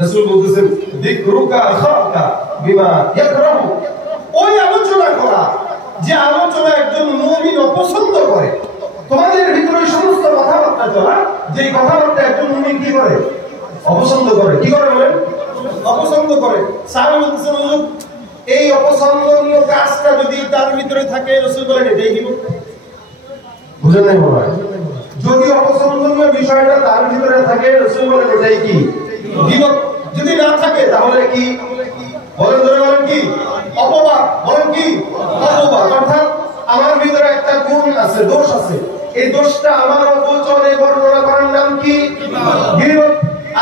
রাসূল বলতেছেন যিকরুকা আখাকা বিমা ইয়াকরাহু, ওই আলোচনা করা যে আলোচনা একজন মুমিন অপছন্দ করে। তোমাদের ভিতরে সমস্ত কথাবার্তা চলা যে কথাবার্তা একজন মুমিন কি করে? অপছন্দ করে। কি করে বলেন? অপছন্দ করে। সাহাবা বলতেছেন হুজুর এই অপছন্দনীয় কাজটা যদি তার ভিতরে থাকে, রাসূল বলেন এটাই গীবত। বুঝেন নাই মনে হয়? যদি অপছন্দনীয় বিষয়টা তার ভিতরে থাকে, রাসূল বলেন এটাই কি? গীবত। যদি না থাকে তাহলে কি? বলেন ধরে বলেন কি? অপবাদ। বলেন কি? অপবাদ। অর্থাৎ আমার ভিতরে একটা গুণ আছে, দোষ আছে, এই দোষটা আমার অপচরে বর্ণনা করার নাম কি? গীবত।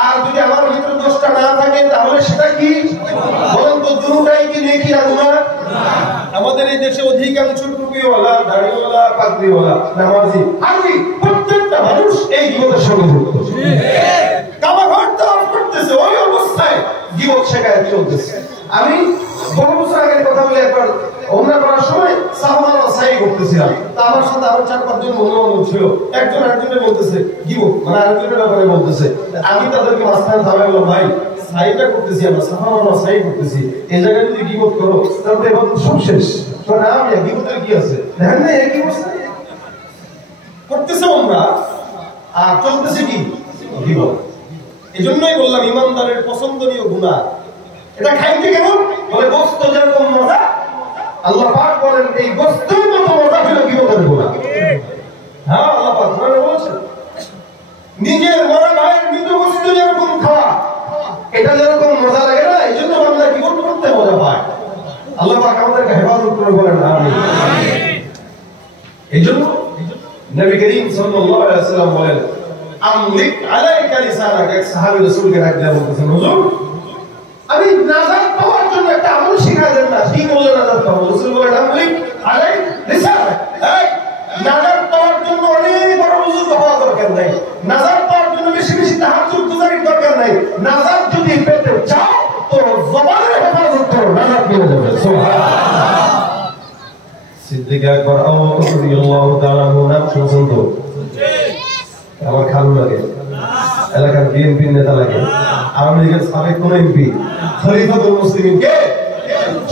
আর যদি আমার ভিতরে দোষটা না থাকে তাহলে সেটা কি? বলেন তো দুটোটাই কি নেকি না গুনাহ? আমাদের এই দেশে অধিকাংশ টুপিওয়ালা, দাড়িওয়ালা, পাগড়িওয়ালা, নামাজি, হাজি প্রত্যেকটা মানুষ এই গীবতের সঙ্গে যুক্ত। কাবাঘর তওয়াফ করতেছে, ওই অবস্থায় গীবত শেখায় চলতেছে। আমি বহু বছর আগের কথা বলে একবার ওমরা করার সময় সাহাবারা সাই করতেছিলাম, তা আমার সাথে আরো 4-5 জন বন্ধু ছিল। একজন আরেকজনের বলতেছে গীবত, মানে আরেকজনের ব্যাপারে বলতেছে। আমি তাদেরকে মাঝখানে থামাই বললাম, ভাই সাইটা করতেছি আমরা, সাহাবারা সাই করতেছি, এই জায়গায় যদি গীবত করো তাহলে এবার সব শেষ। কারণ আমি গীবতের কি আছে দেখেন না, একই অবস্থা করতেছে আমরা, আর চলতেছে কি? গীবত। এজন্যই বললাম ইমানদারের পছন্দনীয় গুনাহ। এটা খাইতে কেমন? বলে গোশত যেরকম মজা, আল্লাহ পাক বলেন এই গোশতের মতো মজা হলো গীবতের গুনাহ। হ্যাঁ, আল্লাহ পাক কোরআনে বলেছেন নিজের মরা ভাইয়ের মৃত গোশত যেরকম খাওয়া, এটা যেরকম মজা লাগে না, এইজন্য বান্দা গীবত করতে মজা পায়। আল্লাহ পাক আমাদেরকে হেফাজত করে বলেন আমিন। এইজন্য নবী করিম সাল্লাল্লাহু আলাইহি ওয়াসাল্লাম বলেন আমলিক আলাইকা লিসানাক। এক সাহাবী রাসূলকে ডাক দিয়ে বলতেছেন, হুজুর আমি নাজাত পাওয়ার জন্য একটা আমল শিখাই দেন না। কি বললেন নাজাত পাবো? রাসূল বলেন আমলিক আলাইক লিসানাক। এই নাজাত পাওয়ার জন্য অনেক বড় বুজুর্গ হওয়া দরকার নাই, নাজাত পাওয়ার জন্য বেশি বেশি তাহাজ্জুদ গুজারির দরকার নাই। নাজাত যদি পেতে চাও তো জবানের হেফাজত করো, নাজাত পেয়ে যাবে। সুবহানাল্লাহ। সিদ্দিক আকবর আবু বকর রাদিয়াল্লাহু তাআলা নাম শুনছেন তো? আমার খালু লাগে, এলাকার বিএনপি নেতা লাগে, আওয়ামী লীগের সাবেক কোন এমপি, খলিফাতুল মুসলিমিন কে?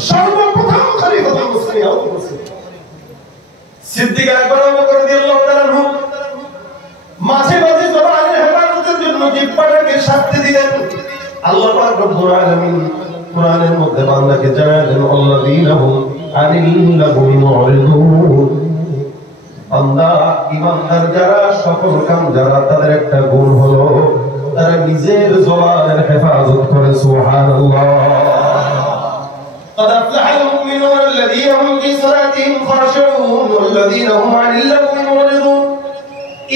সর্বপ্রথম খলিফাতুল মুসলিমিন আবু বকর সিদ্দিক আকবর আবু বকর রাদিয়াল্লাহু তাআলা মাঝে মাঝে জবানের হেফাজতের জন্য জিহ্বাটাকে শাস্তি দিলেন। আল্লাহ পাক রব্বুল আলামিন কোরআনের মধ্যে বান্দাকে জানালেন আল্লাযীনা হুম আনিল লাগুই মুরিদুন। বান্দা ঈমানদার যারা, সকল কাম যারা, তাদের একটা গুণ হলো তারা নিজের জবানের হেফাজত করে। সুবহানাল্লাহ। قد أفلح المؤمنون الذين هم في صلاتهم خاشعون والذين هم عن اللغو معرضون।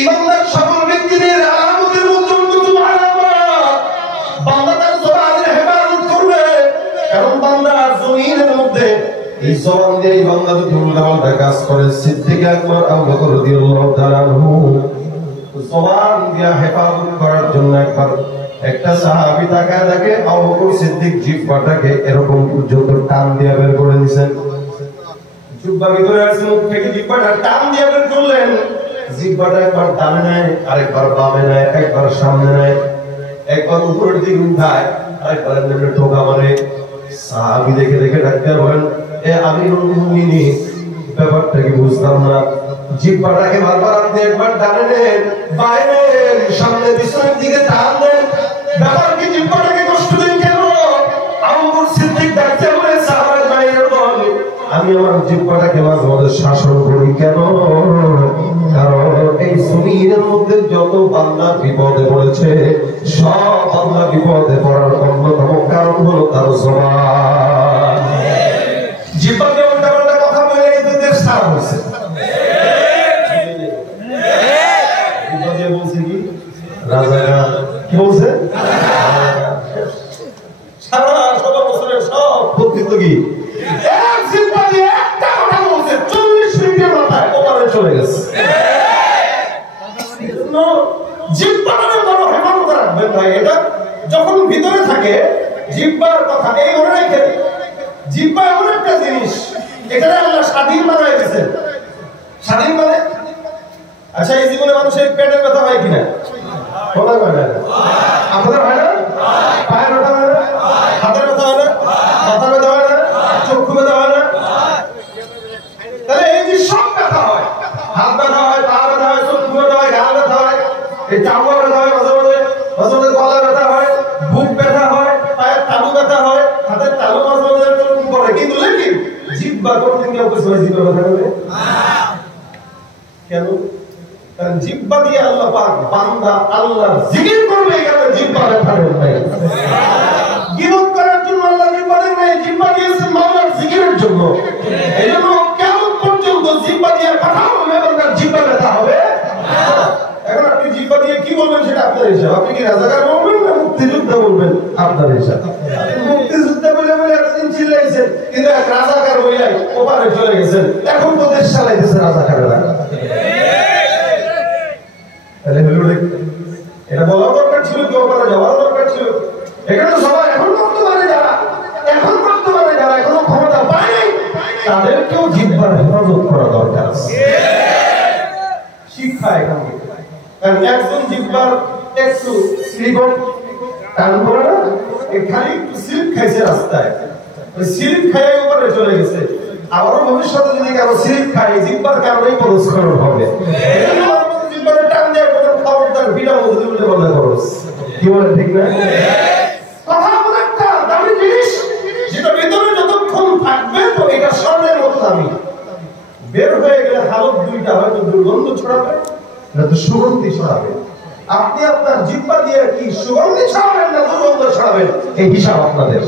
ঈমানদার সকল ব্যক্তিদের আলামতের মধ্যে অন্যতম আলামত বান্দা তার জবানের হেফাজত করবে। কারণ বান্দা জমিনের মধ্যে এই জবান দিয়ে এই বান্দা যদি উল্টাপাল্টা কাজ করে, সিদ্দিক আকবর আবু বকর রাদিয়াল্লাহু তাআলা আনহু জবান দিয়ে হেফাজত করার জন্য একবার একটা সাহাবী তাকায় দেখে আবু বকর সিদ্দিক জিহ্বাটাকে এরকম পর্যন্ত টান দিয়ে বের করে দিয়েছেন। জিহ্বা ভিতরে আছে, মুখ থেকে জিহ্বাটা টান দিয়ে বের করলেন। জিহ্বাটা একবার ডানে নেয়, আরেকবার বামে নেয়, একবার সামনে নেয়, একবার উপরের দিকে উঠায়, আরেকবার এমনি ঠোকা মারে। সাহাবী দেখে দেখে ডাক্তার বলেন, এ আমিরুল মুমিনিন, ব্যাপারটা কি বুঝতাম না। জিহ্বাটাকে বারবার আপনি একবার ডানে নেন, বাইরে সামনে পিছনের দিকে টান দেন, ব্যাপার কি? জিহ্বাটাকে কষ্ট দেন কেন? আবু বকর সিদ্দিক ডাক্তার বলে, সাহাবায়ে বাইরে বলে, আমি আমার জিহ্বাটাকে মাঝে মাঝে শাসন করি কেন? কারণ এই জমিনের মধ্যে যত বান্দা বিপদে পড়েছে, সব বান্দা বিপদে পড়ার অন্যতম কারণ হলো তার জবান। জিহ্বাকে উল্টাপাল্টা কথা বলে এই তো দেশ খারাপ হয়েছে। জিহ্বা বলছে কি? রাজাকার। কি বলছে? সারা ১৭ বছরের সব বক্তৃতা কি? এক জিহ্বা দিয়ে একটা কথা বলছে, ৪০ মিনিটের মাথায় ওপারে চলে গেছে। জিহ্বাটাকে বড় হেফাজত রাখবেন ভাই। এটা যখন ভিতরে থাকে জিহ্বার কথা এই মনে রাখেন, জিহ্বা এমন একটা জিনিস, এখানে আল্লাহ স্বাধীন বানায় দিয়েছেন। স্বাধীন মানে, আচ্ছা এই জীবনে মানুষের পেটের ব্যথা হয় কিনা? আপনাদের হয় না? পায়ের ব্যথা সবাই জিব্বা ব্যথা করবে? কেন? কারণ জিব্বা দিয়ে আল্লাহ পাক বান্দা আল্লাহর জিকির করবে, এই কারণে জিব্বা ব্যথা করবে। গীবত করার জন্য আল্লাহ জিব্বা দেন নাই, জিব্বা দিয়েছেন মাওলার জিকিরের জন্য। এইজন্য কিয়ামত পর্যন্ত জিব্বা দিয়ে কথা বলবে, বান্দার জিব্বা ব্যথা হবে। এখন আপনি জিব্বা দিয়ে কি বলবেন সেটা আপনার হিসাব। আপনি কি রাজাকার বলবেন না মুক্তিযোদ্ধা বলবেন, আপনার হিসাব। মুক্তিযোদ্ধা বলে বলে এতদিন চিল্লাইছেন, কিন্তু এক রাজাকার বলে ওপারে চলে গেছেন, এখন তো দেশ চালাইতেছে রাজাকারেরা। তাহলে এটা বলা দরকার ছিল কি ওপারে যাওয়ার দরকার ছিল? এখানে সবাই এখন বর্তমানে যারা এখনো ক্ষমতা পায় নাই, তাদেরকেও জিহ্বার হেফাজত করা দরকার আছে। শিক্ষা এখান থেকে, কারণ একজন জিহ্বার একটু স্লিপ টান করে না, খালি একটু স্লিপ খাইছে রাস্তায়, স্লিপ খাইয়ে উপরে চলে গেছে। আবারও ভবিষ্যতে যদি কারো স্লিপ খায়, জিহ্বার কারণেই পুরস্কার হবে। জিহ্বারে টান দেয় কোনো খবরদার বিনা মজুরি বলে বলে খরচ। কি বলে ঠিক না? কথা বলে একটা দামি জিনিস, যেটা ভিতরে যতক্ষণ থাকবে তো এটা স্বর্ণের মতো দামি। বের হয়ে গেলে হালত দুইটা, হয়তো দুর্গন্ধ ছড়াবে, নয়তো সুগন্ধি ছড়াবে। আপনি আপনার জিহ্বা দিয়ে কি সুগন্ধি ছড়াবেন না দুর্গন্ধ ছড়াবেন, এই হিসাব আপনাদের।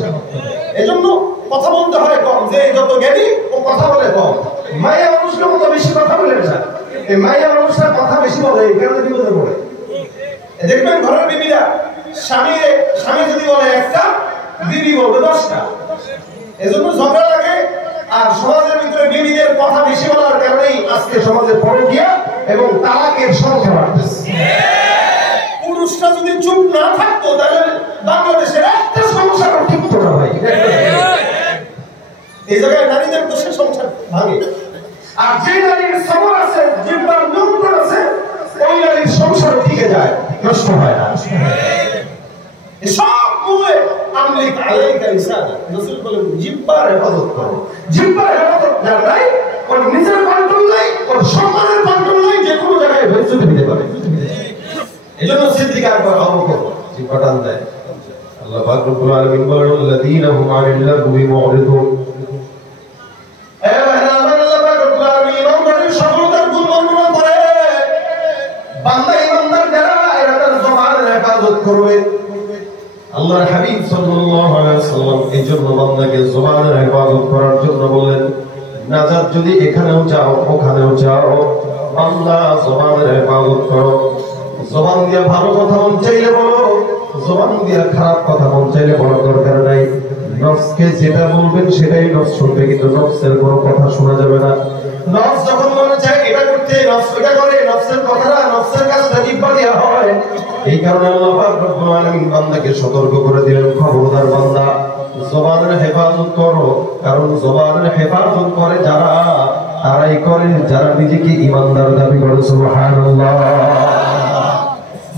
এজন্য কথা বলতে হয় কম, যে যত জ্ঞানী ও কথা বলে কম। মায়া মানুষের মতো বেশি কথা বলে না, এই মায়া মানুষরা কথা বেশি বলে, এই কারণে বিপদে পড়ে। দেখবেন ঘরের বিবিরা স্বামী যদি বলে একটা, বিবি বলবে 10টা, এজন্য ঝগড়া লাগে। আর সমাজের ভিতরে বিবিদের কথা বেশি বলার কারণেই আজকে সমাজে পরকীয়া এবং তালাকের সংখ্যা বাড়তেছে। পুরুষরা যদি চুপ না থাকতো তাহলে বাংলাদেশের একটা সংসারও টিকতো না ভাই। এই জায়গায় নারীদের দোষে সংসার ভাঙে। আর যে নারীর সবর আছে, জিহ্বার নিয়ন্ত্রণ আছে, ওই নারীর সংসার টিকে যায়, নষ্ট হয় না। সব মূলে আমলিক আলাইকা লিসানা, রাসূল বলেন জিহ্বার হেফাজত করো। জিহ্বার হেফাজত যার নাই, ওর নিজের কন্ট্রোল নাই, ওর সম্মানের কন্ট্রোল নাই, যে কোনো জায়গায় বেইজ্জত দিতে পারে। এজন্য সিদ্দিক আকবর আবু জিহ্বাটা দেয়। আল্লাহ পাক রব্বুল আলামিন বলেন আল্লাযীনা হুম আনিল লাগবি মুরিদুন। আল্লাহর হাবিব সাল্লাল্লাহু আলাইহি ওয়াসাল্লাম এই জন্য বান্দাকে জবানের হেফাজত করার জন্য বললেন, নাজাত যদি এখানেও চাও ওখানেও চাও, বান্দা জবানের হেফাজত করো। জবান দিয়ে ভালো কথা মন চাইলে বলো, জবান দিয়ে খারাপ কথা মন চাইলে বলার দরকার নাই। নফসকে যেটা বলবেন সেটাই নফস শুনবে, কিন্তু নফসের কোনো কথা শোনা যাবে না। নফস যখন মনে চায় এটা করতে, নফস এটা করে, নফসের কথাটা নফসের কাছে জিহ্বা দেয়া হয়। এই কারণে আল্লাহ পাক রব্বুল আলামিন বান্দাকে সতর্ক করে দিলেন, খবরদার বান্দা জবানের হেফাজত করো। কারণ জবানের হেফাজত করে যারা, তারাই করে যারা নিজেকে ঈমানদার দাবি করে। সুবহানাল্লাহ।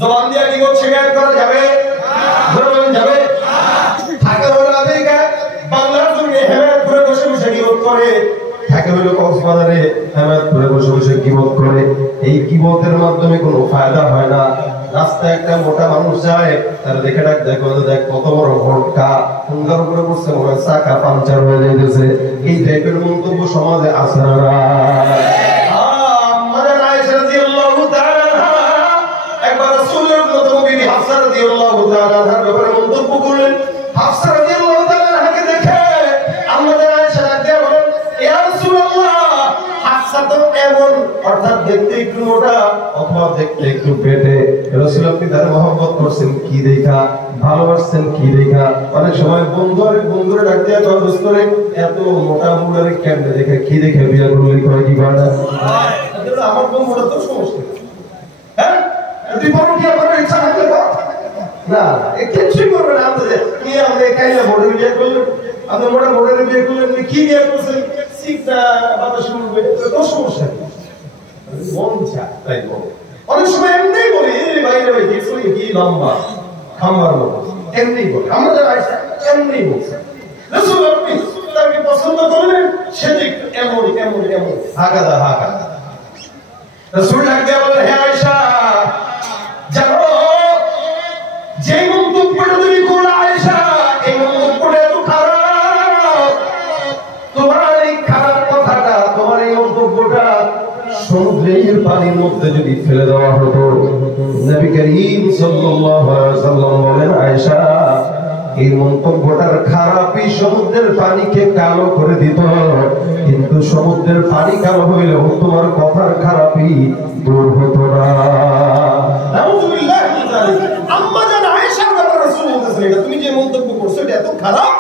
জবান দিয়ে গীবত শিকায়ত করা যাবে? যাবে? থাকে হলো আমেরিকা, বাংলার জমিনে হেমায়তপুরে বসে বসে গীবত করে, থাকে হলো কক্সবাজারে হেমায়তপুরে বসে বসে গীবত করে। এই গীবতের মাধ্যমে কোনো ফায়দা হয় না। রাস্তায় একটা মোটা মানুষ যায়, তার দেখে দেখো দেখ কত বড় ভটকা, সুন্দর করে বসছে, মনে হয় চাকা পাংচার হয়ে যাইতেছে। এই টাইপের মন্তব্য সমাজে আছে না? একবার রাসূলের মতো বিবি হাফসা রাদিয়াল্লাহু তাআলা তার ব্যাপারে মন্তব্য করলেন। হাফসা রাদিয়াল্লাহু তাআলাকে দেখে আমাদের আয়েশা রাদিয়াল্লাহু বলেন, ইয়া রাসূলুল্লাহ, হাফসা তো এমন, অর্থাৎ দেখতে একটু মোটা অথবা দেখতে একটু পেটে। রাসূল আপনি তার মহব্বত করছেন কি দেখা, ভালোবাসছেন কি দেখা? অনেক সময় বন্ধু আর বন্ধুরে ডাক দিয়া দোস্ত করে, এত মোটা মুড়ারে কেমনে দেখে, কি দেখে বিয়ে করলে কয় কি করে না? আমার বন্ধুরা তো সমস্যা। হ্যাঁ, তুই বড় কি করার ইচ্ছা থাকলে কর না, কিছুই করবে না। কি আমরা কাইলা বড় বিয়ে করলেন, আপনি মোটা বড়ের বিয়ে করলেন, কি বিয়ে করছেন? শিখটা বাতাস শুনবে, তো সমস্যা কি? মন চায় তাই বলে। অনেক সময় এমনি বলি, বাইরে ভাই দেখছো কি লম্বা খাম্বার মতো, এমনি বলে। আমরা যারা আইসা এমনি বলছে, রাসূল আপনি তাকে পছন্দ করলেন, সে দেখতে এমন এমন এমন হাগাদা হাগাদা। রাসূল ডাকতে বলেন, হে আয়েশা, জানো যে মন্তব্যটা তুমি করলে আয়েশা, এই মন্তব্যটা এত খারাপ, তোমার এই খারাপ কথাটা পানির মধ্যে যদি ফেলে দেওয়া হতো, নবী করিম সাল্লাল্লাহু আলাইহি ওয়াসাল্লাম বলেন, আয়েশা, এই মন্তব্যটার খারাপই সমুদ্রের পানিকে কালো করে দিত, কিন্তু সমুদ্রের পানি কালো হইলেও তোমার কথার খারাপই দূর হতো না। নাউযুবিল্লাহ মিন যালিক। আম্মা জান আয়েশার ব্যাপারে রাসূল বলতেছেন, এটা তুমি যে মন্তব্য করছো এটা এত খারাপ,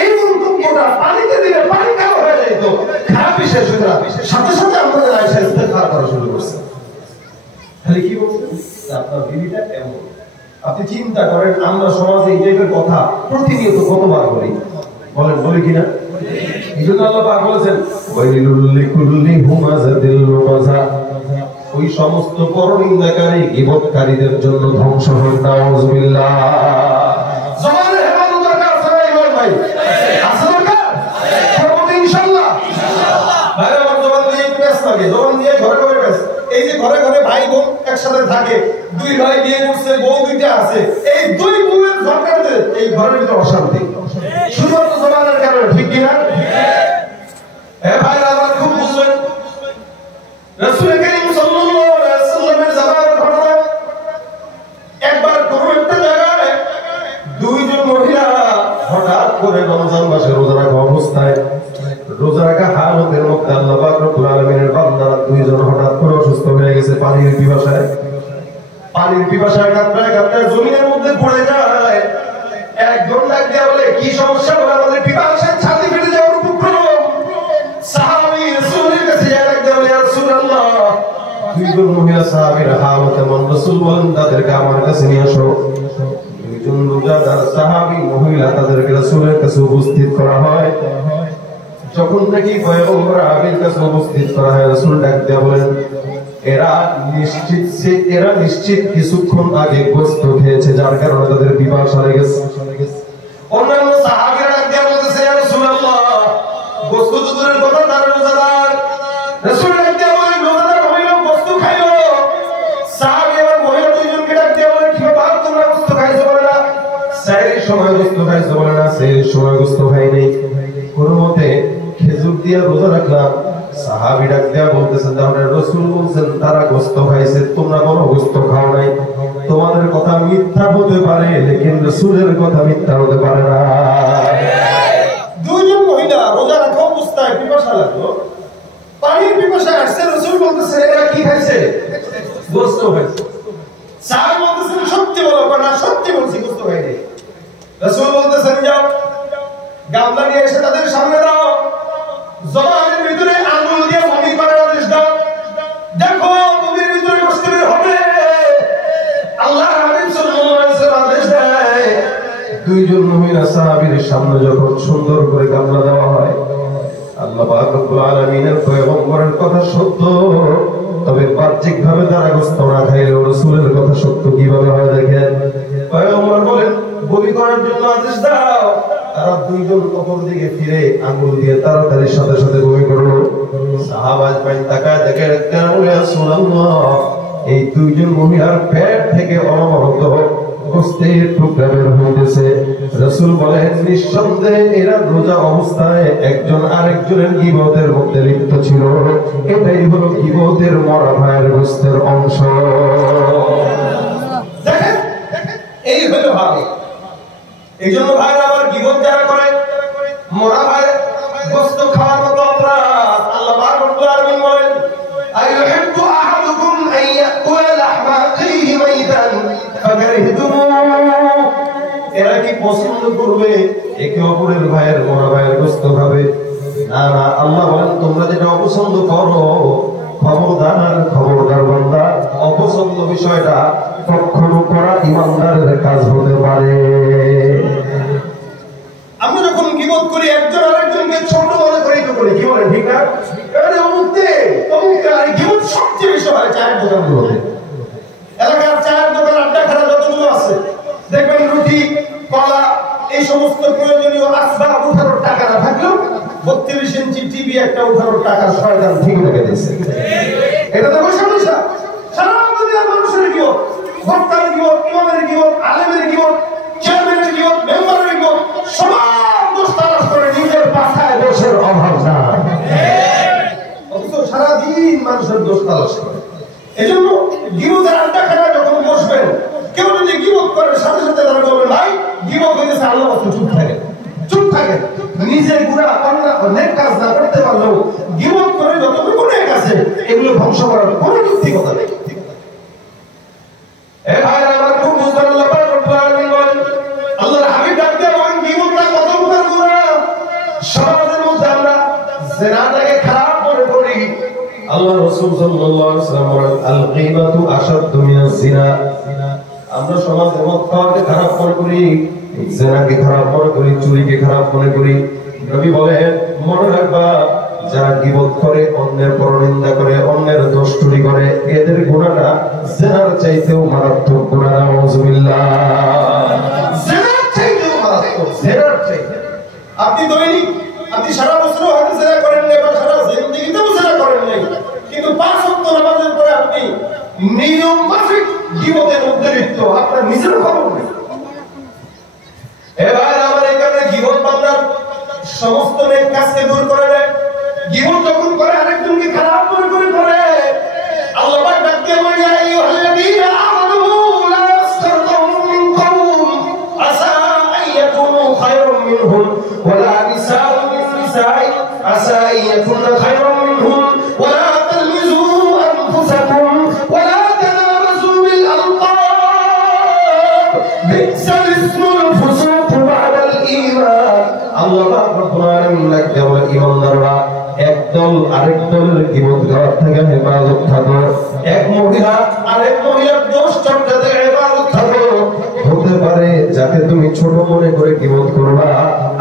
এই মন্তব্যটা পানিতে দিলে পানি কালো হয়ে যেত, খারাপই শেষ হয়ে যাবে। সাথে সাথে আম্মা জান আয়েশা ইস্তেগফার করা শুরু করছে। তাহলে কি বলছেন? আপনার বিবিটা এমন। আপনি চিন্তা করেন, আমরা সমাজে এই টাইপের কথা প্রতিনিয়ত কতবার বলি, বলেন বলি কিনা? এই জন্য আল্লাহ পাক বলেছেন, ওয়াইলুল লিকুল্লি হুমাযাতিল লুমাযা, ওই সমস্ত পরনিন্দাকারী গীবতকারীদের জন্য ধ্বংস হোক। নাউযুবিল্লাহ। জবানের হেফাজত দরকার আছে না ইমাম ভাই? আছে দরকার? করব ইনশাআল্লাহ। ভাই আমার জবান দিয়ে পেছ লাগে, জবান দিয়ে ঘরে ঘরে পেছ। এই যে ঘরে ঘরে ভাই বোন একসাথে থাকে, দুই ভাই বিয়ে করছে, বউ দুইটা আছে, এই দুই বউয়ের ঝগড়াতে এই ঘরের ভিতরে অশান্তি, শুধুমাত্র জবানের কারণে, ঠিক কিনা? ভাই আমার খুব বুঝবেন, রাসূল করিম সাল্লাল্লাহু আলাইহি ওয়াসাল্লামের জামানার ঘটনা। একবার কোন একটা জায়গায় দুইজন মহিলা হঠাৎ করে রমজান মাসে রোজা রাখা অবস্থায়, রোজা রাখা হালতের মধ্যে আল্লাহ পাক রব্বুল আলামিনের বান্দারা দুইজন হঠাৎ করে অসুস্থ হয়ে গেছে পানির পিপাসায় কাঁপতে কাঁপতে জমিনের মধ্যে পড়ে যায়। একজন ডাক দিয়া বলে, কি সমস্যা? বলে, আমাদের পিপাসায় ছাতি ফেটে যাওয়ার উপক্রম। সাহাবী রাসূলের কাছে যায়, ডাক দিয়া বলে, ইয়া রাসূলুল্লাহ, দুইজন মহিলা সাহাবীর হালত এমন, রাসূল বলেন তাদেরকে আমার কাছে নিয়ে আসো। দুইজন রোজাদার সাহাবী মহিলা তাদেরকে রাসূলের কাছে উপস্থিত করা হয়। যখন নাকি পয়গম্বর আবির কাছে উপস্থিত করা হয়, রাসূল ডাক দিয়া বলেন, এরা নিশ্চিত কিছুক্ষণ আগে গোশত খেয়েছে, যার কারণে তাদের পিপাসা লেগেছে। অন্যান্য সাহাবীরা ডাক দিয়া বলতেছে, ইয়া রাসূলুল্লাহ, গোশত তো দূরের কথা, তার রোজাদার। রাসূল ডাক দিয়া বলেন, রোজাদার হইলো গোশত খাইলো। সাহাবী আর মহিলা দুইজনকে ডাক দিয়া বলেন, কি ব্যাপার, তোমরা গোশত খাইছো? বলে না। সেহরির সময় গোশত খাইছো? বলে না, সেহরির সময় গোশত খাই নাই, কোন মতে খেজুর দিয়ে রোজা রাখলাম। সাহাবী ডাক দিয়া বলতেছেন, তাহলে রাসূল বলছেন তারা গোশত খাইছে, তোমরা বলো গোশত খাও নাই। তোমাদের কথা মিথ্যা হতে পারে, লেকিন রাসূলের কথা মিথ্যা হতে পারে না। দুইজন মহিলা রোজা রাখা অবস্থায় পিপাসা লাগলো, পানির পিপাসা আসছে, রাসূল বলতেছে এরা কি খাইছে? গোশত খাইছে। সাহাবী বলতেছেন, সত্যি বলো? না, সত্যি বলছি, গোশত খাই নাই। রাসূল বলতেছেন, যাও গামলা নিয়ে এসে তাদের সামনে দাও, জবানের ভিতরে আঙুল দিয়ে বমি করার আদেশ দাও, দেখো বমির ভিতরে গোশত বের হবে। আল্লাহর হাবিব সাল্লাল্লাহু আলাইহি ওয়াসাল্লাম আদেশ দেয়। দুইজন মহিলা সাহাবীর সামনে যখন সুন্দর করে গামলা দেওয়া হয়, আল্লাহ পাক রব্বুল আলামিনের পয়গম্বরের কথা সত্য, তবে বাহ্যিকভাবে তারা গোশত না খাইলেও রাসূলের কথা সত্য কিভাবে হয় দেখেন। পয়গম্বর বলেন, বমি করার জন্য আদেশ দাও। তারা দুইজন অপর দিকে ফিরে আঙ্গুল দিয়ে তাড়াতাড়ি সাথে সাথে বমি করলো। সাহাবা আজমাইন তাকায় দেখে, ইয়া রাসূলুল্লাহ, এই দুইজন মহিলার পেট থেকে অনবরত গোশতের টুকরা বের হইতেছে। রাসূল বলেন, নিঃসন্দেহে এরা রোজা অবস্থায় একজন আরেকজনের গীবতের মধ্যে লিপ্ত ছিল। এটাই হলো গীবতের মরা ভাইয়ের গোশতের অংশ। দেখেন, এই হলো ভাব। এই জন্য ভাইরা আমার গীবত যারা করে, মরা ভাই গোশত খাওয়ার মতো অপরাধ। আল্লাহ পাক রব্বুল আলামিন বলেন, আইয়ুহিব্বু আহাদুকুম আন ইয়াকুলা লাহমা আখিহি মাইতান ফাকারিহতুমুহু, এরা কি পছন্দ করবে একে অপরের ভাইয়ের মরা ভাইয়ের গোশত খাবে? না না, আল্লাহ বলেন তোমরা যেটা অপছন্দ করো, খবরদার বান্দা, অপছন্দ বিষয়টা কখনো করা ইমানদারের কাজ হতে পারে। আমরা যখন গীবত করি, একজন আরেকজনকে ছোট মনে করি তো করি, কি বলেন ঠিক না? আরে অমুকতে তমুকতে, আর গীবত সবচেয়ে বেশি হয় চায়ের দোকানগুলোতে। এলাকার চায়ের দোকান, আড্ডাখানা যতগুলো আছে, দেখবেন রুটি, কলা, এই সমস্ত প্রয়োজনীয় আসবাব উঠানোর টাকা না থাকলেও 32 ইঞ্চি টিভি একটা উঠানোর টাকা সরকার ঠিক রেখে দিয়েছে। এটা তো সমস্যা। সারা দুনিয়ার মানুষের গীবত, বক্তার গীবত, ইমামের গীবত, আলেমের গীবত, চেয়ারম্যানের গীবত, মেম্বারের গীবত, সবার দোষ তালাশ করে নিজের পাছায় দোষের অভাব না। অথচ সারাদিন মানুষের দোষ তালাশ করে। এজন্য গীবতের আড্ডা খানায় যখন বসবেন, কেউ যদি গীবত করে সাথে সাথে তারা বলবেন ভাই গীবত হইতেছে, আল্লাহ চুপ থাকেন, চুপ থাকেন। নিজের গুনাহ অনেক কাজ না করতে পারলেও গীবত করে যতটুকু নেক আছে এগুলো ধ্বংস করার কোনো যুক্তিকতা নেই। আমার খুব বুঝবেন, আল্লাহ পাক রব্বুল আলামিন বলেন, আল্লাহর হাবিব ডাক দিয়ে বলেন গীবতটা কত বড় গুনাহ। সমাজের মধ্যে আমরা জিনাটাকে খারাপ মনে করি। আল্লাহ রাসূল সাল্লাল্লাহু আলাইহি ওয়াসাল্লাম বলেন আল গীবাতু আশাদ্দু মিনাজ জিনা। আমরা সমাজে মদ খাওয়াকে খারাপ মনে করি, জিনাকে খারাপ মনে করি, চুরিকে খারাপ মনে করি। নবী বলেন মনে রাখবা যারা গীবত করে, অন্যের পরনিন্দা করে, অন্যের দোষ চুরি করে, এদের গুনাহটা জিনার চাইতেও মারাত্মক গুনাহ। নাউযুবিল্লাহ, জিনার চাইতেও মারাত্মক, জিনার চাইতে। আপনি দৈনিক, আপনি সারা বছর হয়তো জিনা করেন না বা সারা জিন্দেগিতেও জিনা করেন নাই, কিন্তু 5 ওয়াক্ত নামাজের পরে আপনি নিয়ম মাফিক গীবতের মধ্যে লিপ্ত, আপনার নিজের খবর নেই। এবার আমার এখানে গীবত বান্দার সমস্ত নেক কাজকে দূর করে দেয়। গীবত যখন করে আরেকজনকে খারাপ মনে করে করে, আল্লাহ পাক ডাক দিয়ে বলে ইয়া আইয়ুহাল্লাযীনা আমানু লা ইয়াসখার কওমুম মিন কওম আসা আন ইয়াকুনু খায়রাম মিনহুম ওয়া লা নিসাউন মিন নিসাইন আসা আন ইয়াকুননা খায়রাম মিনহুম ওয়া লা তালমিজু আনফুসাকুম ওয়া লা তানাবাজু বিল আলকাব বি'সাল ইসমুল ফুসুক বা'দাল ঈমান। আল্লাহ পাক রব্বুল আলামিন ডাক দিয়ে বলে ঈমানদাররা একদল আরেক দলের গীবত করার থেকে হেফাজত থাকো, এক মহিলা আরেক মহিলার দোষ চর্চা থেকে হেফাজত থাকো। হতে পারে যাকে তুমি ছোট মনে করে গীবত করবা,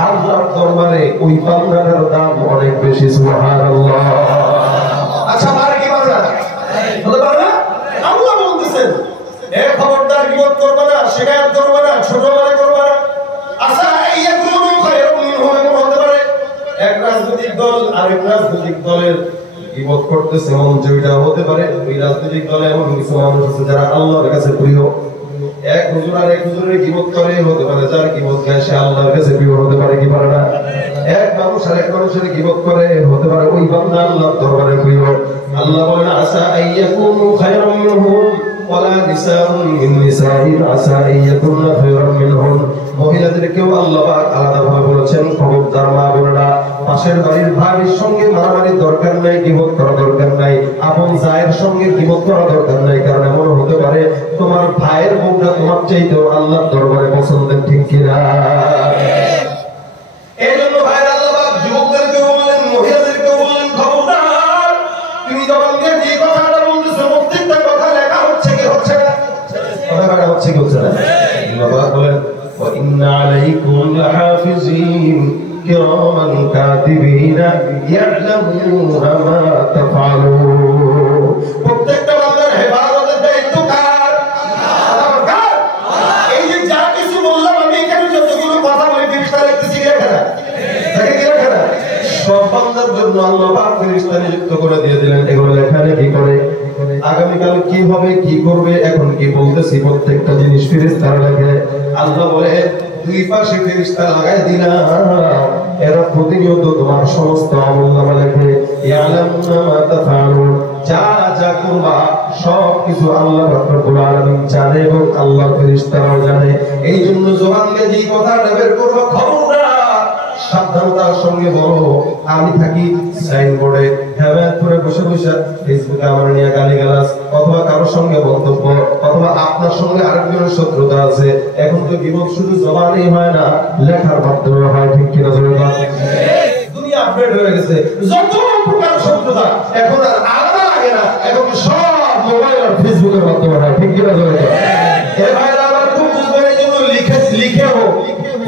আল্লাহর দরবারে ওই বান্দাটার দাম অনেক বেশি। সুবহানাল্লাহ। আচ্ছা পারে কি পারে না? হতে পারে না? আল্লাহ বলতেছেন এ খবরদার গীবত করবা না, শিকায়ত করবা না, ছোট মনে করবা না। আচ্ছা ইয়াকুনু খায়রাম মিনহুম, হতে পারে এক রাজনৈতিক দল আরেক রাজনৈতিক দলের গীবত করতেছে, এমন যেটা হতে পারে ওই রাজনৈতিক দলে এমন কিছু মানুষ আছে যারা আল্লাহর কাছে প্রিয়। এক হুজুর আর এক হুজুরের গীবত করে, হতে পারে যার গীবত গায় সে আল্লাহর কাছে প্রিয়, হতে পারে কি পারে না? এক মানুষ আর এক মানুষের গীবত করে, হতে পারে ওই বান্দা আল্লাহর দরবারে প্রিয়। আল্লাহ বলেন আসা আইয়াকুনু খায়রাম মিনহুম ওয়ালা নিসাউন মিন নিসাইন আসা আইয়াকুননা খায়রাম মিনহুম। মহিলাদেরকেও আল্লাহ পাক আলাদাভাবে বলেছেন খবরদার মা বোনেরা, পাশের বাড়ির ভাইয়ের সঙ্গে মারামারির দরকার নাই, গীবত করা দরকার নাই, আপন জায়ের সঙ্গে গীবত করা দরকার নাই। কারণ এমন হতে পারে তোমার ভাইয়ের মুখটা তোমার চাইতেও আল্লাহর দরবারে পছন্দের, ঠিক কিনা? এই জন্য ভাইয়ের আল্লাহ পাক যুবকদেরকেও বলেন, মহিলাদেরকেও বলেন খবরদার, তুমি যখন যে কথাটা বলতেছো প্রত্যেকটা কথা লেখা হচ্ছে কি হচ্ছে না? কথা হচ্ছে কি হচ্ছে না? আল্লাহ পাক বলেন وَإِنَّ عَلَيْكُمْ لَحَافِظِينَ كِرَامًا كَاتِبِينَ يَعْلَمُونَ مَا تَفْعَلُونَ। প্রত্যেকটা বান্দার হেফাজতের দায়িত্ব কার? আল্লাহর। এই যে যা কিছু বললাম আমি এখানে যতগুলো কথা বলি ফেরেশতা লিখতেছি লেখা না, দেখে কি লেখা না? সব বান্দার জন্য আল্লাহ পাক ফেরেশতা নিযুক্ত করে দিয়ে দিলেন, এগুলো লেখা কি করে, আগামীকাল কি হবে কি করবে, এখন কি বলতেছি প্রত্যেকটা জিনিস ফেরেশতারা লেখে। আল্লাহ বলে দুই পাশে ফেরেশতা লাগাই দিলাম, এরা প্রতিনিয়ত তোমার সমস্ত আমলনামা লেখে। ইয়ালামুনা মা তাফআলুন, যা যা করবা সব কিছু আল্লাহ রাব্বুল আলামিন জানে এবং আল্লাহ ফেরেশতারাও জানে। এই জন্য জবান দিয়ে যে কথাটা বের করবে খবরদার সাবধানতার সঙ্গে বলো। আমি থাকি সাইনবোর্ডে হেমায়তপুরে বসে বসে ফেসবুকে আমার নিয়ে গালিগালাজ অথবা কারোর সঙ্গে বক্তব্য অথবা আপনার সঙ্গে আরেকজনের শত্রুতা আছে। এখন তো গীবত শুধু জবানেই হয় না, লেখার মাধ্যমে হয়, ঠিক কিনা? দুনিয়া আপডেট হয়ে গেছে, যত প্রকার শত্রুতা এখন আর আলাদা লাগে না, এখন সব মোবাইল আর ফেসবুকের মাধ্যমে হয়, ঠিক কিনা? এ ভাইরা আমার খুব বুঝবেন, এই জন্য লিখে হোক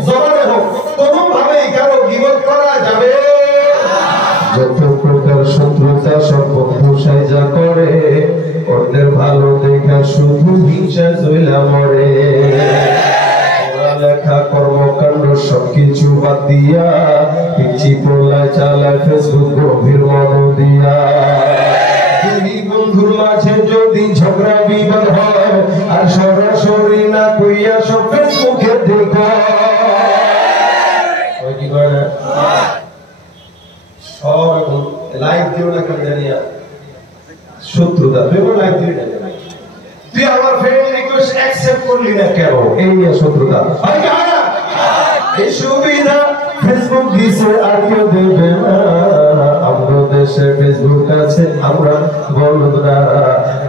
জবানে হোক কোন ভাবেই কারো গীবত করা যাবে। যত প্রকার শত্রুতা সব বন্ধু সাইজা করে, অন্যের ভালো দেখা শুধু হিংসা জইলা মরে। পড়ালেখা কর্মকাণ্ড সবকিছু বাদ দিয়া পিছি পোলা চালায় ফেসবুক গভীর মন দিয়া। দুই বন্ধুর মাঝে যদি ঝগড়া বিবাদ হয় আর সরাসরি না কইয়া সব ফেসবুকে দেখা, সব এখন লাইভ দিও না, কেন জানিয়া শত্রুতা, লাইভ দিও না। করি না কেন, এই নিয়ে শত্রুতা। এই সুবিধা ফেসবুক দিছে আর কেউ দেবে না, আমাদের দেশে ফেসবুক আছে আমরা বলব না,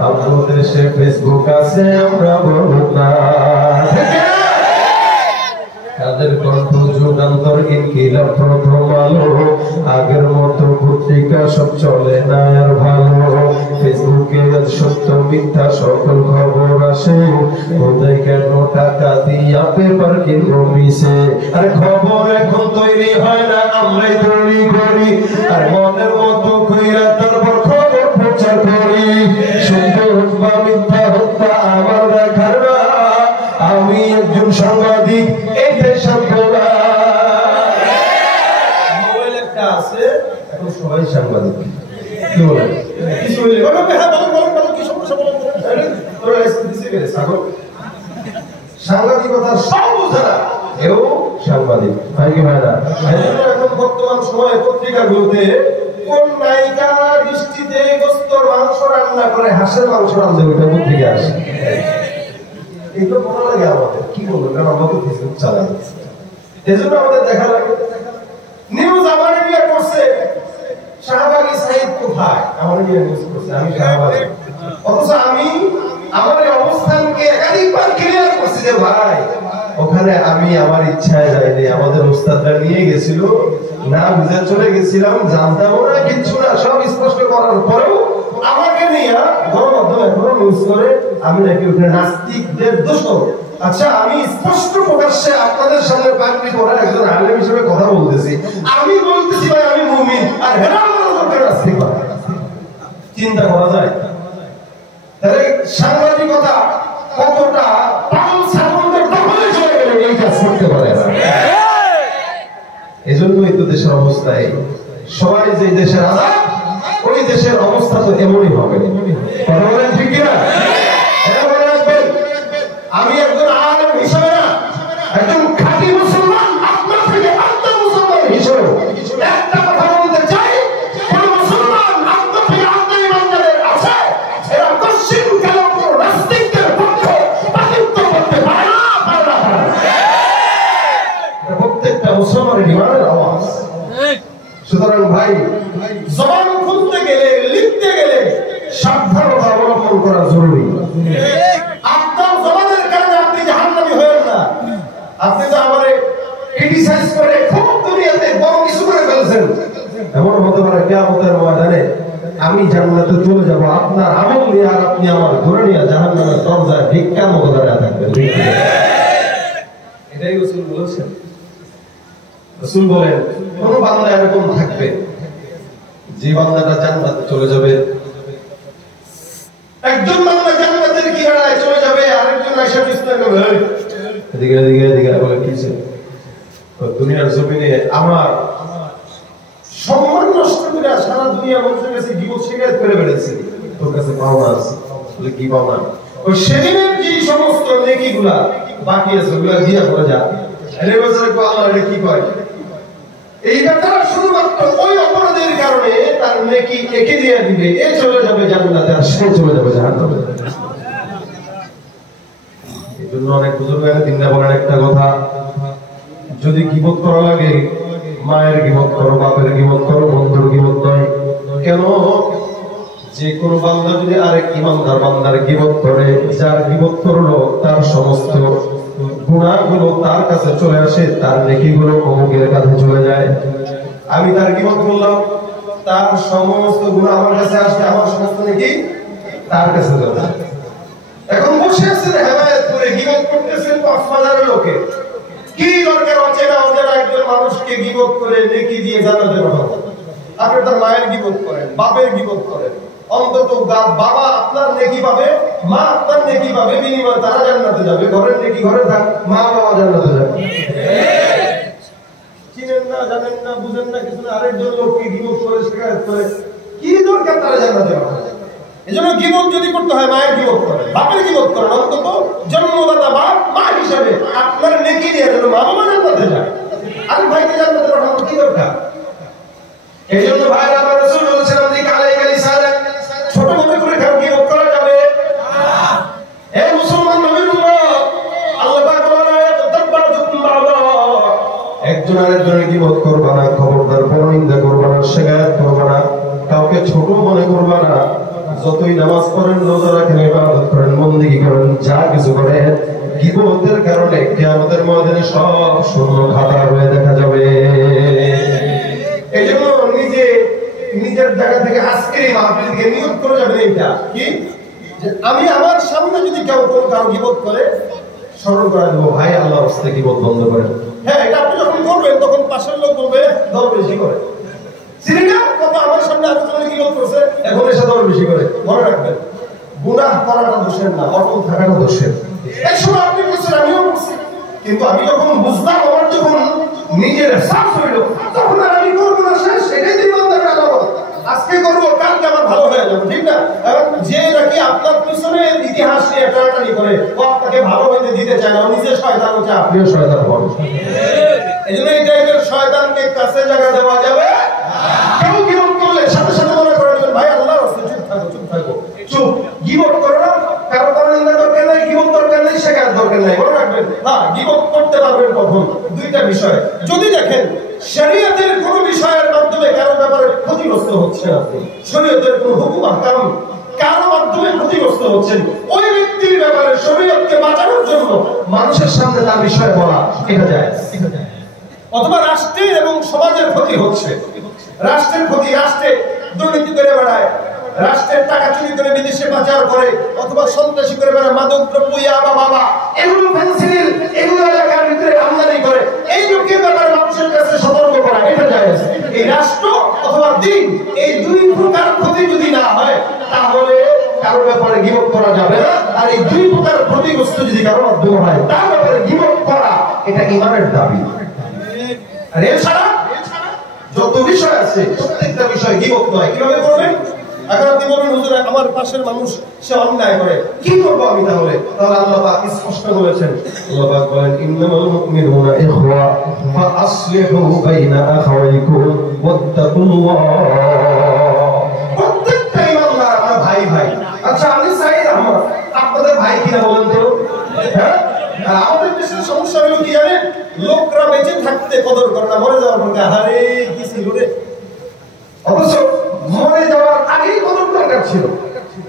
আমাদের দেশে ফেসবুক আছে আমরা বলব না। তাদের কণ্ঠ যুগান্তর, ইনকিলাব, প্রথম আলো, আগের মতো পত্রিকা সব চলে না আর ভালো। ফেসবুকে সত্য মিথ্যা সকল খবর আসে, কোথায় কেন টাকা দিয়া পেপার কিনবো মিশে। আর খবর এখন তৈরি হয় না, আমরাই তৈরি করি, আর মনের মতো কইরা তারপর খবর প্রচার করি। সত্য হোক বা মিথ্যা হোক তা আমার দেখার না, আমি একজন সাংবাদিক, এটাই সাংবাদিক। মোবাইল একটা আছে, এখন সবাই সাংবাদিক। কি বলেন? কিছু হইলে হ্যাঁ বলেন বলেন বলেন, কি সমস্যা বলেন? তোরা দিছে গেছে সাগর, সাংবাদিকতা সব বোঝে না, এও সাংবাদিক। তাই কি হয় না? এখন বর্তমান সময়ে পত্রিকাগুলোতে কোন নায়িকা বৃষ্টিতে গোস্তের মাংস রান্না করে, হাঁসের মাংস রান্না করে পত্রিকা আসে। এগুলো ভালো লাগে আমাদের, কি বলবো, কারণ আমাদের ফেসবুক চালাই, এজন্য আমাদের দেখা লাগে। নিউজ আমার নিয়ে করছে শাহবাগী সাহিদ কোথায়, আমার নিয়ে নিউজ করছে আমি শাহবাগী, অথচ আমি আমার এই অবস্থানকে একাধিকবার ক্লিয়ার করছি যে ভাই ওখানে আমি আমার ইচ্ছায় যাইনি, আমাদের ওস্তাদরা নিয়ে গেছিল, না বুঝে চলে গেছিলাম, জানতাম না কিচ্ছু না, সব স্পষ্ট করার পরেও আমাকে নিয়ে গণমাধ্যমে এখনো নিউজ করে আমি নাকি ওখানে নাস্তিকদের দোষর। আচ্ছা, আমি স্পষ্ট প্রকাশ্যে আপনাদের সামনে পাগড়ি পরা একজন আলেম হিসেবে কথা বলতেছি, আমি বলতেছি ভাই আমি মুমিন, আর হেরা নাস্তিক। চিন্তা করা যায়? তাহলে সাংবাদিকতা কতটা পাগল ছাগলদের দখলে চলে গেলে এই কাজ করতে পারে না। এজন্যই তো দেশের অবস্থায় সবাই যে দেশের আজাদ, ওই দেশের অবস্থা তো এমনই হবে। কথা বলেন ঠিক কিনা? আমি একজন আলেম হিসেবে না, একজন খাঁটি মুসলমান, আপনার থেকে আত্মা মুসলমান হিসেবে একটা কথা বলতে চাই, কোন মুসলমান আপনার থেকে আত্মা ইমানদারের আছে, এরা পশ্চিম কালো কোনো নাস্তিকদের পক্ষে পাতিত্ব করতে পারে না, পারে না। প্রত্যেকটা মুসলমানের ইমানের আওয়াজ। সুতরাং ভাই, জবান খুলতে গেলে, লিখতে গেলে সাবধানতা অবলম্বন করা জরুরি। আপনার জবানের কারণে আপনি জাহান্নামী হয়েন না। আপনি তো আমারে ক্রিটিসাইজ করে খুব দুনিয়াতে বড় কিছু করে ফেলছেন, এমন হতে পারে কিয়ামতের ময়দানে আমি জান্নাতে চলে যাব আপনার আমল নিয়ে, আর আপনি আমার ধরে নিয়ে জাহান্নামের দরজায় ভিক্ষার মতো দাঁড়িয়ে থাকবেন। এটাই রাসূল বলেছেন। রাসূল বলেন, কোন বান্দা এরকম থাকবে যে বান্দাটা জান্নাতে চলে যাবে, একজন বান্দা জান্নাতের কিনারায় চলে যাবে, আরেকজন আয়েশা বিছনা করবে, এদিকে এদিকে এদিকে বলে কিছে দুনিয়ার জমিনে আমার সম্মান নষ্ট করে সারা দুনিয়া মানুষের কাছে গীবত শিকায়ত করে বেড়েছে, তোর কাছে পাওনা আছে। বলে কি পাওনা? ওই সেদিনের যে সমস্ত নেকিগুলা বাকি আছে ওগুলা দিয়া করে যা। এর বছরে আল্লাহ এটা কি কয়? এই ব্যাপারটা শুধুমাত্র ওই অপরাধের কারণে তার নেকি একে দিয়ে দিবে, এ চলে যাবে জান্নাতে আর সে চলে যাবে জাহান্নামে। এজন্য অনেক বুজুর্গরা তিনটা বলেন একটা কথা, যদি গীবত করা লাগে মায়ের গীবত করো, বাপের গীবত করো, বন্ধুর গীবত নয়। কেন? যে কোনো বান্দা যদি আরেক ইমানদার বান্দার গীবত করে, যার গীবত করলো তার সমস্ত গুনাহগুলো তার কাছে চলে আসে, তার নেকিগুলো অমুকের কাছে চলে যায়। আমি তার গীবত করলাম, তার সমস্ত গুনাহ আমার কাছে আসে, আমার সমস্ত নেকি তার কাছে চলে যায়। এখন বসে আছেন হেদায়েত করে গীবত করতেছেন ৫,০০০ লোকে, কি দরকার অচেনা অচেনা একজন মানুষকে গীবত করে নেকি দিয়ে জান্নাতে পাঠাবো? আপনি তার মায়ের গীবত করেন, বাপের গীবত করেন, অন্তত বাবা আপনার নেকি পাবে, মা আপনার নেকি পাবে, বিনিময়ে তারা জান্নাতে যাবে। ঘরের নেকি ঘরে থাক, মা বাবা জান্নাতে যাবে। চিনেন না, জানেন না, বুঝেন না কিছু না, আরেকজন লোককে গীবত করে শিকায়ত করে, কি দরকার তারা জান্নাতে পাঠাবে? এজন্য গীবত যদি করতে হয় মায়ের গীবত করেন, বাপের গীবত করেন, অন্তত জন্মদাতা বাপ মা হিসাবে আপনার নেকি দিয়ে যেন মা বাবা জান্নাতে যায়। আর ভাইকে জান্নাতে পাঠানো কি দরকার? এই জন্য ভাইরা আমার রাসূল বলেছেন, আপনি কালাই কালি সারা ছোট মনে করে খাও, গীবত করা যাবে না। এই মুসলমান নবীর উম্মত একজন আরেকজনের গীবত করবা না, খবরদার পরনিন্দা করবা না, শিকায়াত করবা না, কাউকে ছোট মনে করবা না। যতই নামাজ পড়েন, রোজা রাখেন, ইবাদত করেন, বন্দেগী করেন, যা কিছু করেন, গীবতের কারণে কিয়ামতের ময়দানে সব শূন্য খাতা হয়ে দেখা যাবে। এই জন্য নিজের জায়গা থেকে আজকের এই মাহফিলকে নিয়ত করে যাবেন এইটা কি, যে আমি আমার সামনে যদি কেউ কারো গীবত করে স্মরণ করে দেবো, ভাই আল্লাহর রাস্তে গীবত বন্ধ করেন। হ্যাঁ, এটা আপনি যখন করবেন তখন পাশের লোক বলবে দর বেশি করে, সিরিয়া কত আমার সামনে আরেকজনের গীবত করছে, এখন এসে দর বেশি করে। মনে রাখবেন, গুনাহ করাটা দোষের না, অটল থাকাটা দোষের। এক সময় আপনি বলছেন, আমিও বলছি, কিন্তু আমি যখন বুঝলাম, আমার যখন নিজের সাফ হইল, তখন আর আমি করবো না, শেষ। এটাই ইমানদারের আলামত। আজকে করবো, কালকে আমার ভালো হয়ে যাবে, ঠিক না? এবং যে নাকি আপনার পিছনে ইতিহাস নিয়ে টানাটানি করে, ও আপনাকে ভালো হইতে দিতে চায় না, ও নিজে শয়তান হচ্ছে, আপনিও শয়তান হন। এই জন্য এই টাইপের শয়তানকে কাছে জায়গা দেওয়া যাবে। কেউ গীবত করলে সাথে সাথে মনে করে দেবেন, ভাই আল্লাহর রাস্তায় চুপ থাকো, চুপ থাকো, চুপ। গীবত করো না, কারো কারো নিন্দা দরকার নাই, গীবত দরকার নাই, শেখার দরকার নাই। মনে রাখবেন, হ্যাঁ, গীবত করতে পারবেন কখন? দুইটা বিষয়। যদি দেখেন শরীয়তের কোন বিষয়ের মাধ্যমে কারো ব্যাপারে ক্ষতিগ্রস্ত হচ্ছে, আপনি শরীয়তের কোন হুকুম আহকাম কারো মাধ্যমে ক্ষতিগ্রস্ত হচ্ছেন, ওই ব্যক্তির ব্যাপারে শরীয়তকে বাঁচানোর জন্য মানুষের সামনে তার বিষয় বলা, এটা যায়। অথবা রাষ্ট্রের এবং সমাজের ক্ষতি হচ্ছে, রাষ্ট্রের ক্ষতি, রাষ্ট্রে দুর্নীতি করে বেড়ায়, রাষ্ট্রের টাকা চুরি করে বিদেশে পাচার করে, অথবা সন্ত্রাসী করে বেড়ায়, মাদক দ্রব্য, ইয়াবা, বাবা, এগুলো ফেন্সিডিল, এগুলো এলাকার ভিতরে আমদানি করে, এই লোকের ব্যাপারে মানুষের কাছে সতর্ক করা, এটা জায়েজ। এই রাষ্ট্র অথবা দিন, এই দুই প্রকার ক্ষতি যদি না হয়, তাহলে কারো ব্যাপারে গীবত করা যাবে না। আর এই দুই প্রকার ক্ষতিগ্রস্ত যদি কারো মাধ্যমে হয়, তার ব্যাপারে গীবত করা, এটা ঈমানের দাবি। আর এছাড়া যত বিষয় আছে, প্রত্যেকটা বিষয় গীবত নয়। কিভাবে করবেন? এখন আপনি বলবেন, হুজুর আমার পাশের মানুষ সে অন্যায় করে, কি করবো আমি তাহলে? তাহলে আল্লাহ পাক স্পষ্ট বলেছেন, আল্লাহ পাক বলেন, ইন্নামাল মুমিনুনা ইখওয়া ফাআসলিহু বাইনা আখাওয়াইকুম ওয়াত্তাকুল্লাহ। প্রত্যেকটা ঈমানদার আমার ভাই ভাই। আচ্ছা, আমি সাইদ আহমদ, আপনাদের ভাই কিনা বলেন তো? হ্যাঁ, আমাদের দেশের সমস্যা হলো কি জানেন? লোকরা বেঁচে থাকতে কদর করে না, মরে যাওয়ার পর আরে কি ছিল রে, অথচ মরে যাওয়ার আগেই কদর দরকার ছিল।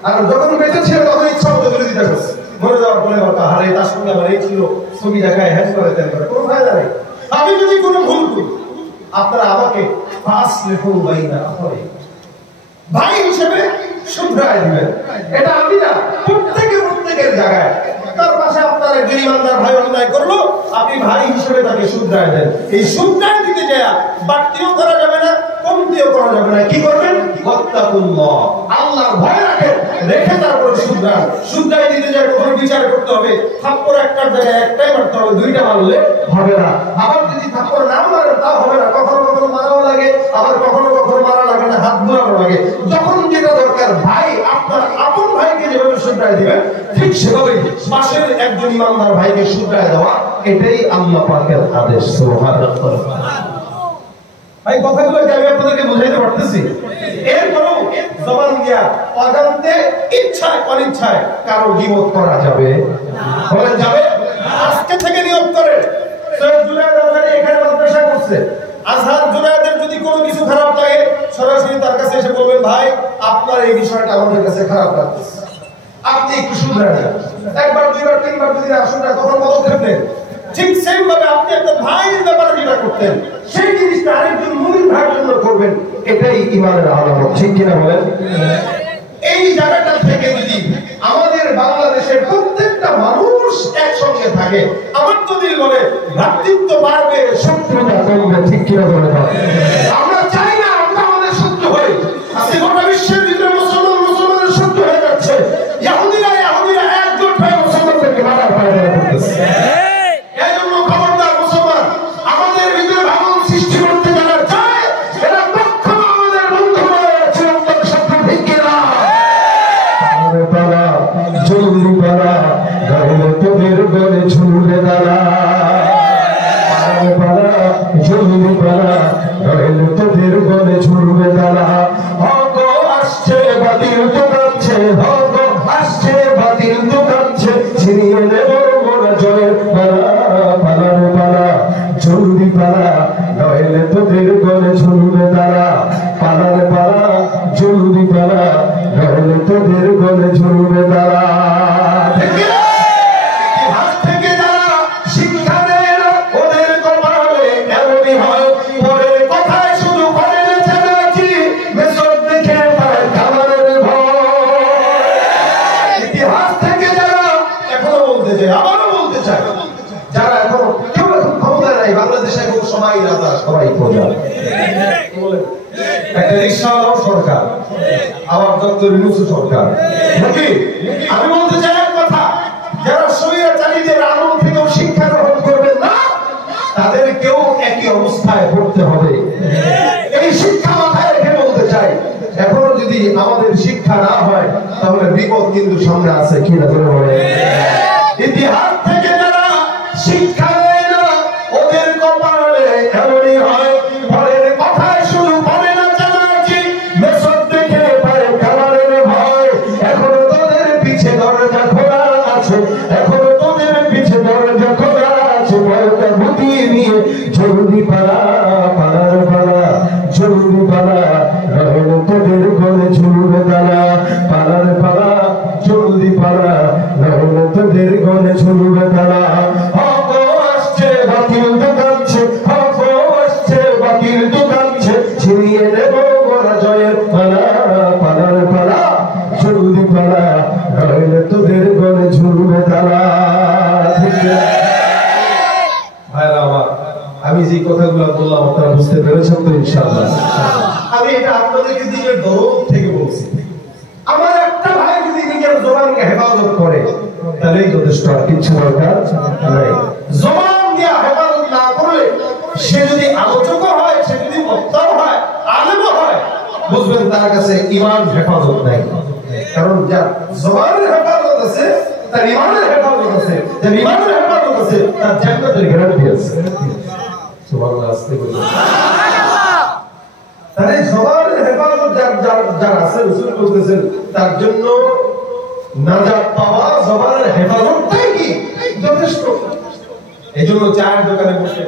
আর যখন বেঁচে ছিল তখন ইচ্ছা মতো করে দিতে করছে, মরে যাওয়ার পরে আরে তার সঙ্গে আমার এই ছিল, ছবি দেখায়, হ্যাঁ করে দেন করে, কোনো ফায়দা নেই। আমি যদি কোনো ভুল করি, আপনারা আমাকে ফাসলিহু বাইনা আখাওয়াইকুম, ভাই হিসেবে শুধরায় দিবেন। এটা আমি না, প্রত্যেকের জায়গায় তার পাশে আপনার একজন ইমানদার ভাই অন্যায় করলো, আপনি ভাই হিসেবে তাকে শুধরায় দেন। এই শুধরায় দিতে যায় বাড়তিও করা যাবে না, কমতিও করা যাবে না। কি করবেন? ওয়াত্তাকুল্লাহ, আল্লাহর ভয় রাখেন, রেখে তারপরে শুধরান। শুধরায় দিতে যায় কখনো বিচার করতে হবে, থাপ্পড় একটার জায়গায় একটাই মারতে হবে, দুইটা মারলে হবে না। আবার যদি থাপ্পড় না মারেন তাও হবে না, কখনো কখনো মারাও লাগে, আবার কখনো কখনো মারা লাগে না, হাত ধরানো লাগে। যখন যেটা দরকার, ভাই আপনার আপন ভাইকে যেভাবে শুধরায় দিবেন, ঠিক সেভাবেই পাশের একজন ইমানদার ভাইকে শুধরায় দেওয়া, এটাই আল্লাহ পাকের আদেশ। সুবহানাল্লাহ। ভাই কথাগুলো কি আমি আপনাদেরকে বুঝাইতে পারতেছি? এরপরও জবান দিয়া অজান্তে, ইচ্ছায় অনিচ্ছায় কারো গীবত করা যাবে? বলেন যাবে? আজকে থেকে নিয়ত করে, সৈয়দ জুনায়েদ আজহারি এখানে মাদ্রাসা করছে, আজহার জুনায়েদের যদি কোনো কিছু খারাপ লাগে, সরাসরি তার কাছে এসে বলবেন, ভাই আপনার এই বিষয়টা আমাদের কাছে খারাপ লাগতেছে, আপনি একটু শুধরায় দেন। একবার, দুইবার, তিনবার যদি না শুনরা, তখন পদক্ষেপ নেন। ঠিক সেম ভাবে আপনি একটা ভাইয়ের ব্যাপারে যেটা করতেন, সেই জিনিসটা আরেকজন মুমিন ভাইয়ের জন্য করবেন, এটাই ঈমানের আলামত। ঠিক কিনা বলেন? এই জায়গাটা থেকে যদি আমাদের বাংলাদেশের প্রত্যেকটা মানুষ একসঙ্গে থাকে, আমার তো দিল বলে ভ্রাতৃত্ব বাড়বে, শত্রুতা কমবে। ঠিক কিনা বলেন? আমরা চাই না আমরা আমাদের শত্রু হই। আজকে গোটা বিশ্বের ভিতরে মুসলমানের শত্রু হয়ে যাচ্ছে। ইহুদিরা একজোট হয়ে মুসলমানদেরকে মারার পায়ে করতেছে। জলদি পালা নইলে তোদের গলে ঝুলবে তারা পালার পালা জলদি পালা নইলে তোদের গলে ঝুলবে তারা সরকার আবার ডক্টর ইউনূস সরকার নাকি আমি বলতে চাই এক কথা যারা স্বৈরাচারীদের আমল থেকেও শিক্ষা গ্রহণ করবেন না তাদেরকেও একই অবস্থায় পড়তে হবে এই শিক্ষা মাথায় রেখে বলতে চাই এখনো যদি আমাদের শিক্ষা না হয় তাহলে বিপদ কিন্তু সামনে আছে কি না বলে বলে ইতিহাস থেকে যারা শিক্ষা নেয় না ওদের কপালে এমনই হয় পরের কথায় শুরু করে না জানাচ্ছি মেসর দেখে পারে কামারের ভয় এখনো তোদের পিছে দরজা খোলা আছে এখনো তোদের পিছে দরজা খোলা আছে ভয়টা বুঝিয়ে নিয়ে জলদি পালা পালার পালা জলদি পালা নইলে তোদের গলে ঝুলবে তারা পালার পালা জলদি পালা নইলে তোদের গলে ঝুলবে তারা হক আসছে বাতিল দোকানছে হক আসছে বাতিল দোকানছে ছিনিয়ে নেব গোরা জয়ের পালা পালার পালা জলদি পালা নইলে তোদের গলে ঝুলবে তারা ভাইরা আমার আমি যে কথাগুলো বললাম আপনারা বুঝতে পেরেছেন তো ইনশাআল্লাহ আমি এটা আপনাদেরকে দিনের দরদ থেকে বলছি আমার একটা ভাই যদি নিজের জবানকে হেফাজত করে তাহলেই যথেষ্ট আর কিছু দরকার নাই জবান দিয়ে হেফাজত না করলে সে যদি আলোচক হয় সে যদি বক্তাও হয় আলেমও হয় বুঝবেন তার কাছে ঈমান হেফাজত নাই কারণ যার জবানের হেফাজত আছে তার ঈমানের হেফাজত আছে যার ঈমানের হেফাজত আছে তার জান্নাতের গ্যারান্টি আছে সুবহানাল্লাহ আস্তে করে তাহলে জবানের হেফাজত যার আছে রাসূল বলতেছেন তার জন্য নাজাত পাওয়া জবানের হেফাজতটাই কি যথেষ্ট এইজন্য চায়ের দোকানে বসে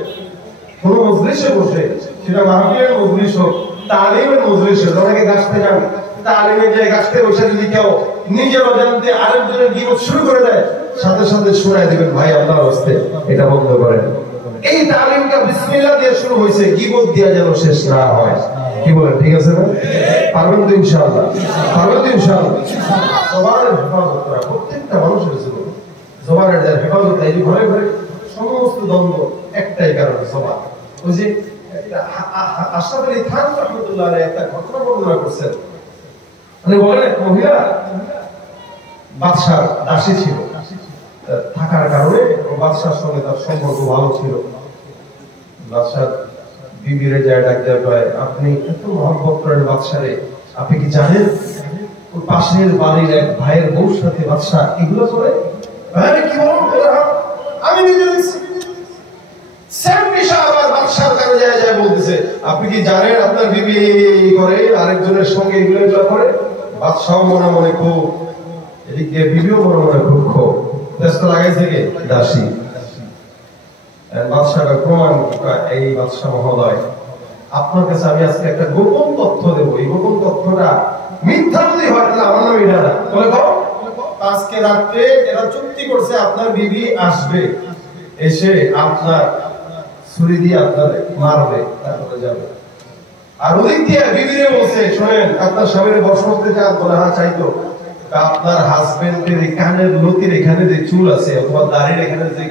কোন মজলিসে বসে সেটা মাহফিলের মজলিস হোক তালিমের মজলিস হোক অনেকে গাছতে যান তালিমে যে গাছতে বসে যদি কেউ নিজের অজান্তে আরেকজনের গীবত শুরু করে দেয় সাথে সাথে শোনায় দিবেন ভাই আল্লাহর রাস্তে এটা বন্ধ করেন এই তালিমটা বিসমিল্লাহ দিয়ে শুরু হয়েছে গীবত দিয়ে যেন শেষ না হয় কি বলেন ঠিক আছে না পারবেন তো ইনশাআল্লাহ পারবেন তো ইনশাআল্লাহ জবানের হেফাজত করা প্রত্যেকটা মানুষের জীবনে জবানের যার হেফাজত এই ঘরে ঘরে সমস্ত দ্বন্দ্ব একটাই কারণ জবান ওই যে আশরাফ আলী থান রাহমাতুল্লাহ আলাইহি একটা ঘটনা বর্ণনা করছেন মানে বলেন এক মহিলা বাদশার দাসী ছিল থাকার কারণে বাদশার সঙ্গে তার সম্পর্ক ভালো ছিল বাদশার বিবিরে যায় ডাক দেয় কয় আপনি এত মহব্বত করেন বাদশারে আপনি কি জানেন ওই পাশের বাড়ির এক ভাইয়ের বউর সাথে বাদশা এগুলো করে ভাই কি বলেন আমি নিজে দেখছি সেম বিষয় আবার বাদশার কাছে যায় বলতেছে আপনি কি জানেন আপনার বিবি করে আরেকজনের সঙ্গে এগুলো করে বাদশাও মনে মনে খুব এদিক দিয়ে বিবিও মনে মনে খুব ক্ষোভ ব্যস্ত লাগাইছে কে দাসী বাদশাকে প্রমাণ এই বাদশা মহোদয় আপনার কাছে আমি আজকে একটা গোপন তথ্য দেবো এই গোপন তথ্যটা মিথ্যা যদি হয় তাহলে আমার নাম এটা না বলে আজকে রাত্রে এরা চুক্তি করছে আপনার বিবি আসবে এসে আপনার ছুরি দিয়ে আপনার মারবে তারপরে যাবে আর ওদিক দিয়ে বিবিরে বলছে শোনেন আপনার স্বামীর বর্ষণ করতে চান বলে হ্যাঁ চাইতো আপনার হাজবেন্ডের কানের লতির এখানে যে চুল আছে অথবা দাড়ির এখানে যে